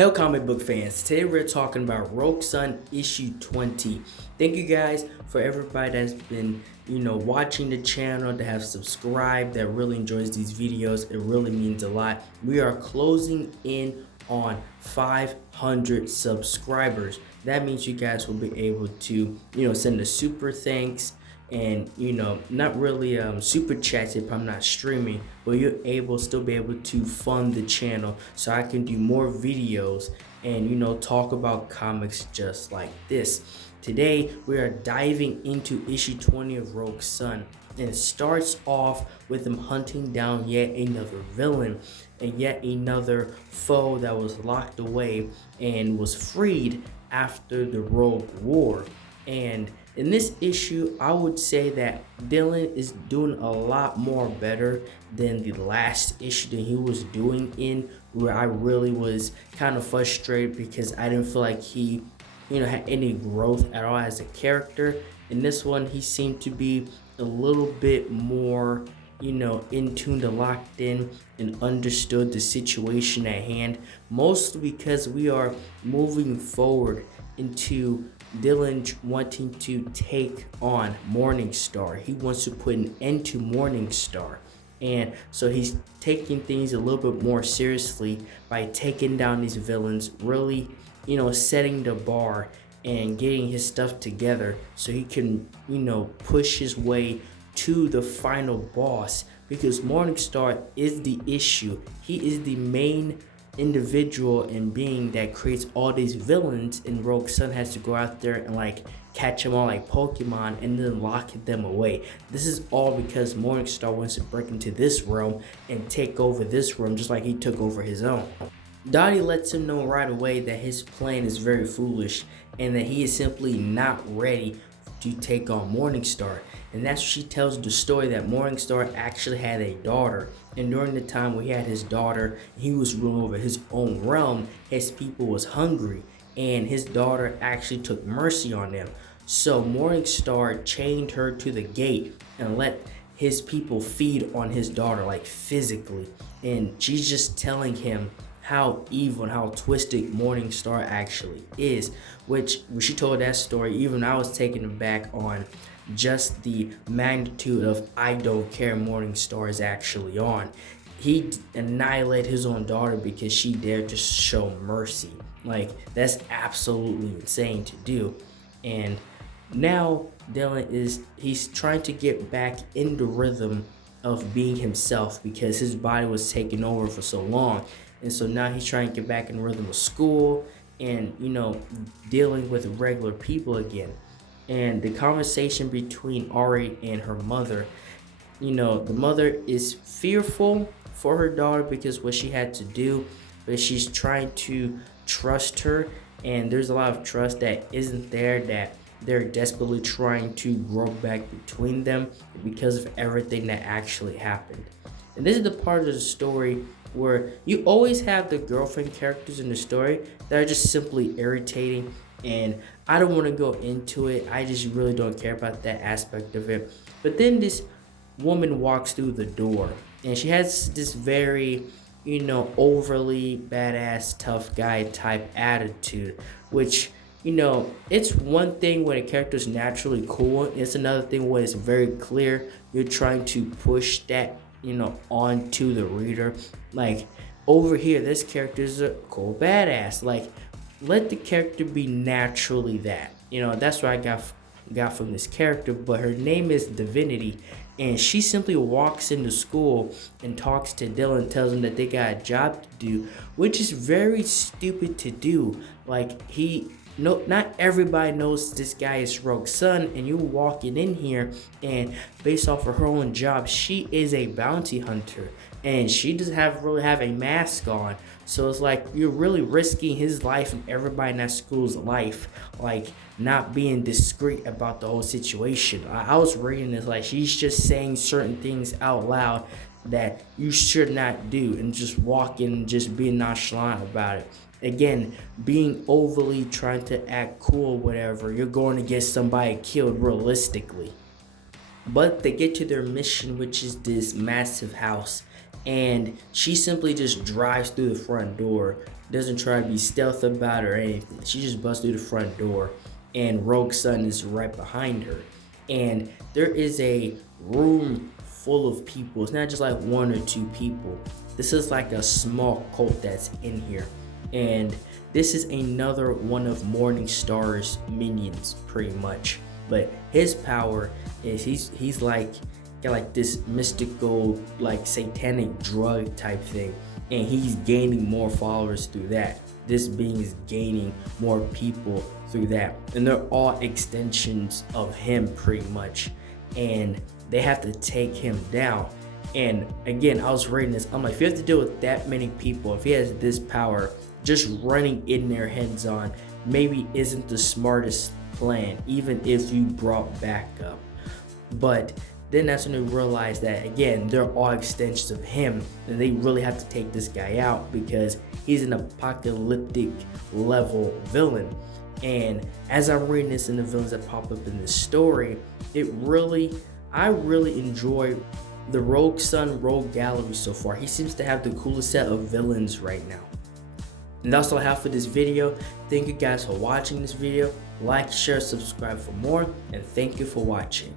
Hello comic book fans, today we're talking about Rogue Sun issue 20. Thank you guys for everybody that's been, watching the channel, that have subscribed, that really enjoys these videos. It really means a lot. We are closing in on 500 subscribers. That means you guys will be able to, send a super thanks and not really super chats if I'm not streaming, but you're able still be able to fund the channel so I can do more videos and talk about comics just like this. Today we are diving into issue 20 of Rogue Sun, and it starts off with him hunting down yet another villain and yet another foe that was locked away and was freed after the Rogue War. And in this issue, I would say that Dylan is doing a lot more better than the last issue that he was doing in, where I really was kind of frustrated because I didn't feel like he, had any growth at all as a character. In this one, he seemed to be a little bit more, in tune to locked in and understood the situation at hand, mostly because we are moving forward into Dylan wanting to take on Morningstar. He wants to put an end to Morningstar. And so he's taking things a little bit more seriously by taking down these villains, really, setting the bar and getting his stuff together so he can, push his way to the final boss, because Morningstar is the issue. He is the main individual and being that creates all these villains, and Rogue Sun has to go out there and catch them all like Pokemon and then lock them away. This is all because Morningstar wants to break into this realm and take over this realm just like he took over his own. Dottie lets him know right away that his plan is very foolish and that he is simply not ready to take on Morningstar. And that's she tells the story that Morningstar actually had a daughter, and during the time when he had his daughter, he was ruling over his own realm. His people was hungry, and his daughter actually took mercy on them. So Morningstar chained her to the gate and let his people feed on his daughter, like physically. And she's just telling him how evil and how twisted Morningstar actually is, which when she told that story, even I was taken aback on just the magnitude of I don't care Morningstar is actually on. He annihilated his own daughter because she dared to show mercy. That's absolutely insane to do. And now Dylan he's trying to get back in the rhythm of being himself because his body was taken over for so long. And so now he's trying to get back in the rhythm of school and, dealing with regular people again. And the conversation between Ari and her mother, the mother is fearful for her daughter because what she had to do, but she's trying to trust her. And there's a lot of trust that isn't there, that they're desperately trying to grow back between them because of everything that actually happened. And this is the part of the story where you always have the girlfriend characters in the story that are just simply irritating, and I don't want to go into it. I just really don't care about that aspect of it. But then this woman walks through the door, and she has this very, overly badass tough guy type attitude, which, it's one thing when a character is naturally cool. It's another thing when it's very clear you're trying to push that onto the reader. Over here, this character is a cool badass. Let the character be naturally that. That's what I got from this character. But her name is Divinity, and she simply walks into school and talks to Dylan, tells him that they got a job to do, which is very stupid to do. Not everybody knows this guy is Rogue Sun, and you walking in here, and based off of her own job, she is a bounty hunter, and she doesn't really have a mask on. So it's like you're really risking his life and everybody in that school's life, not being discreet about the whole situation. I was reading this she's just saying certain things out loud that you should not do, and just walk in and just being nonchalant about it. Again, being overly trying to act cool, whatever, you're going to get somebody killed realistically. But they get to their mission, which is this massive house, and she simply just drives through the front door doesn't try to be stealth about it or anything. She just busts through the front door, and Rogue Sun is right behind her. And there is a room full of people. It's not just like one or two people. This is like a small cult that's in here. And this is another one of Morningstar's minions, pretty much. But his power is he's like got like this mystical, like satanic drug type thing, and he's gaining more followers through that. This being is gaining more people through that, and they're all extensions of him pretty much, and they have to take him down. And again, I was reading this, I'm like, if you have to deal with that many people, if he has this power, just running in their heads on maybe isn't the smartest plan, even if you brought backup. But then that's when they realize that, again, they're all extensions of him, and they really have to take this guy out because he's an apocalyptic level villain. And as I'm reading this and the villains that pop up in this story, I really enjoy the Rogue Sun Rogue Gallery so far. He seems to have the coolest set of villains right now. And that's all I have for this video. Thank you guys for watching this video. Like, share, subscribe for more, and thank you for watching.